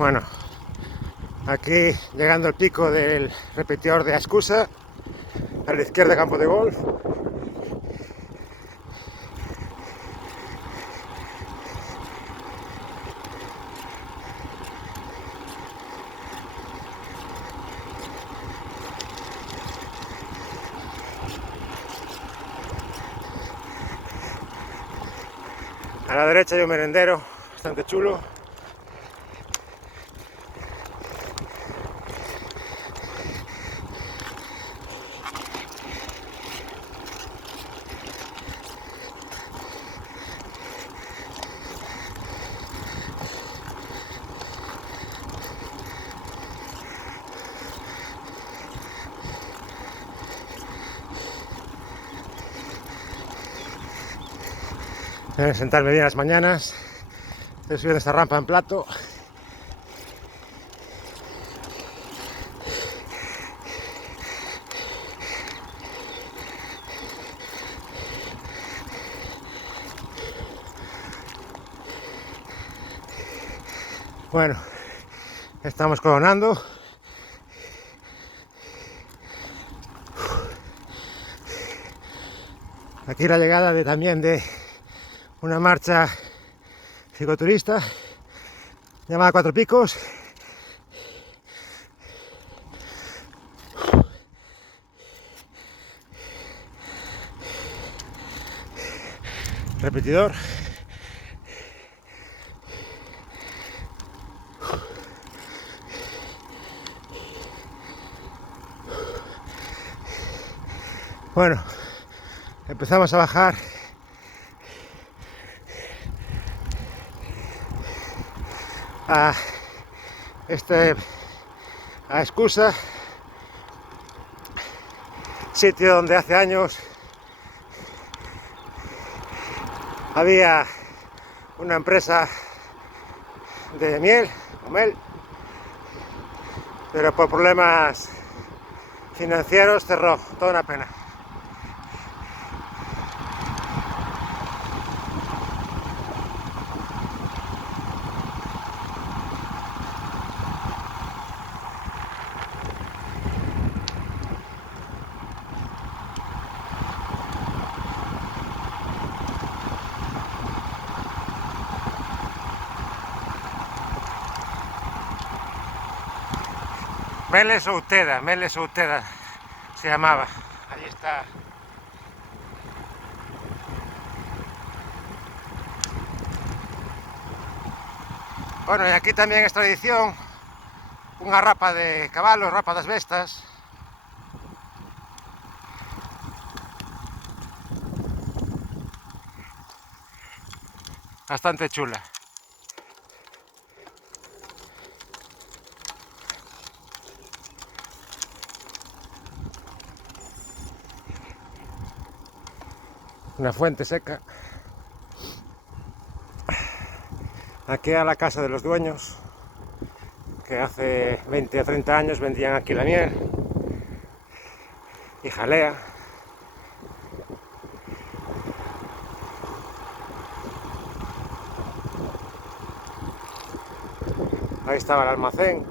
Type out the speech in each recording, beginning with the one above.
Bueno, aquí llegando al pico del repetidor de Ascusa, a la izquierda campo de golf. A la derecha hay un merendero bastante chulo. Voy a sentarme bien las mañanas. Estoy subiendo esta rampa en plato. Bueno, estamos coronando. Aquí la llegada también de una marcha cicloturista llamada Cuatro Picos. Repetidor. Bueno, empezamos a bajar a Ascusa, sitio donde hace años había una empresa de miel, pero por problemas financieros cerró. Toda una pena. Mele Souteda se llamaba. Ahí está. Bueno, y aquí también es tradición unha rapa de cabalos, rapa das bestas. Bastante chula. Una fuente seca. Aquí a la casa de los dueños, que hace 20 o 30 años vendían aquí la miel y jalea. Ahí estaba el almacén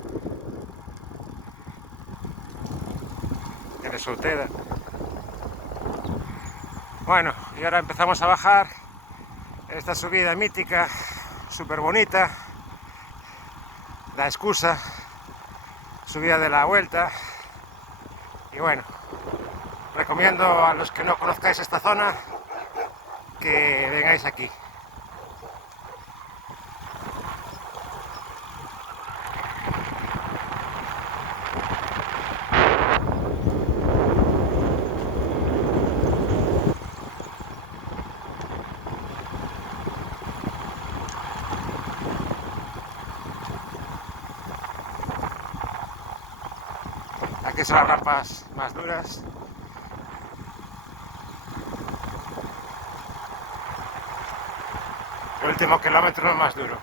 de Souteda. Bueno, y ahora empezamos a bajar esta subida mítica, súper bonita, la Ascusa, subida de la vuelta. Y bueno, recomiendo a los que no conozcáis esta zona que vengáis aquí. Aquí son las rampas más duras. El último kilómetro es más duro.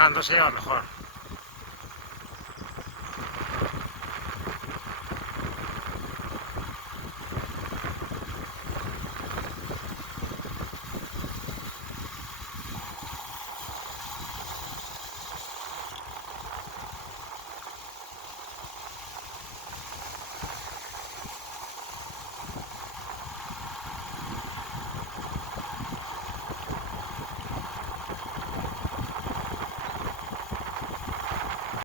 bajando se lleva mejor.